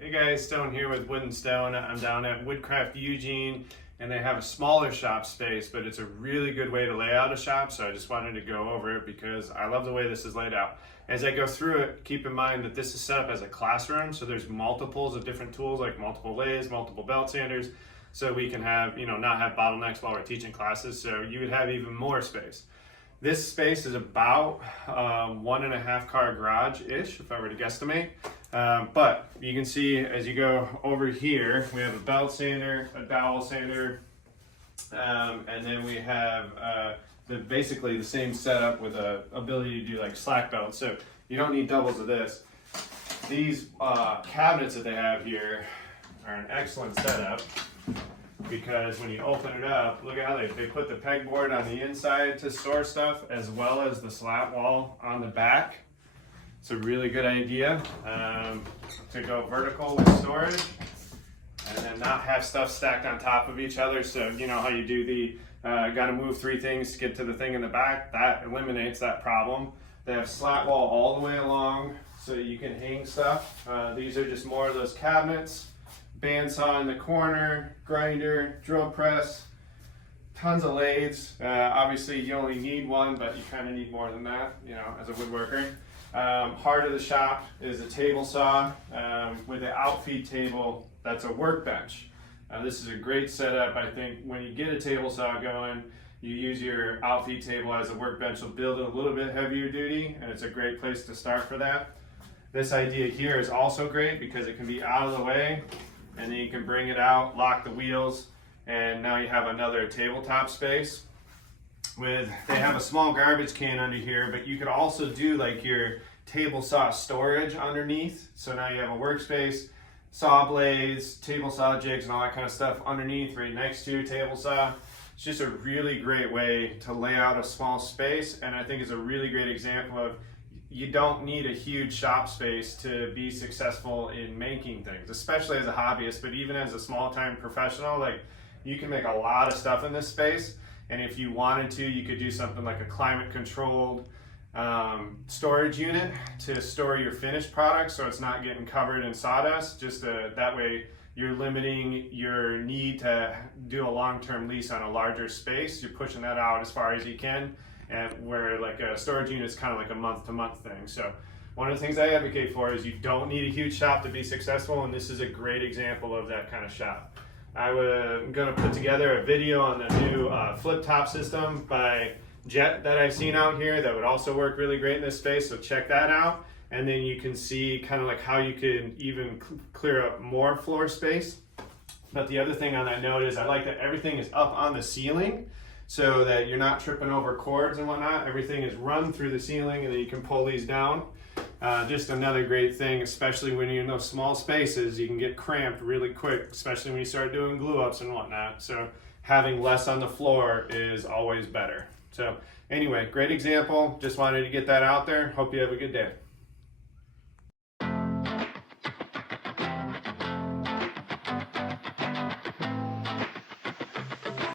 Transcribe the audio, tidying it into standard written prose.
Hey guys, Stone here with Wood and Stone. I'm down at Woodcraft Eugene, and they have a smaller shop space, but it's a really good way to lay out a shop, so I just wanted to go over it because I love the way this is laid out. As I go through it, keep in mind that this is set up as a classroom, so there's multiples of different tools like multiple lathes, multiple belt sanders, so we can have, not have bottlenecks while we're teaching classes, so you would have even more space. This space is about 1.5 car garage-ish, if I were to guesstimate. But you can see as you go over here, we have a belt sander, a dowel sander, and then we have basically the same setup with the ability to do like slack belts. So you don't need doubles of this. These cabinets that they have here are an excellent setup, because when you open it up, look at how they put the pegboard on the inside to store stuff, as well as the slat wall on the back. It's a really good idea to go vertical with storage and then not have stuff stacked on top of each other. So you know how you do the got to move 3 things to get to the thing in the back. That eliminates that problem. They have slat wall all the way along so you can hang stuff. These are just more of those cabinets. Bandsaw in the corner, grinder, drill press, tons of lathes. Obviously you only need one, but you kind of need more than that, as a woodworker. Heart of the shop is a table saw with an outfeed table that's a workbench. This is a great setup. I think when you get a table saw going, you use your outfeed table as a workbench. It'll build it a little bit heavier duty, and it's a great place to start for that. This idea here is also great because it can be out of the way, and then you can bring it out, lock the wheels, and now you have another tabletop space. They have a small garbage can under here, but you could also do like your table saw storage underneath. So now you have a workspace, saw blades, table saw jigs, and all that kind of stuff underneath, right next to your table saw. It's just a really great way to lay out a small space, and I think it's a really great example of you don't need a huge shop space to be successful in making things, especially as a hobbyist, but even as a small-time professional, like you can make a lot of stuff in this space. And if you wanted to, you could do something like a climate-controlled storage unit to store your finished product, so it's not getting covered in sawdust. Just that way, you're limiting your need to do a long-term lease on a larger space. You're pushing that out as far as you can. And where like a storage unit is kind of like a month-to-month thing. So one of the things I advocate for is you don't need a huge shop to be successful, and this is a great example of that kind of shop. I'm going to put together a video on the new flip top system by Jet that I've seen out here that would also work really great in this space, so check that out. And then you can see kind of like how you can even clear up more floor space. But the other thing on that note is I like that everything is up on the ceiling, so that you're not tripping over cords and whatnot. Everything is run through the ceiling, and then you can pull these down. Just another great thing, especially when you're in those small spaces, you can get cramped really quick, especially when you start doing glue ups and whatnot. So having less on the floor is always better. So anyway, great example. Just wanted to get that out there. Hope you have a good day.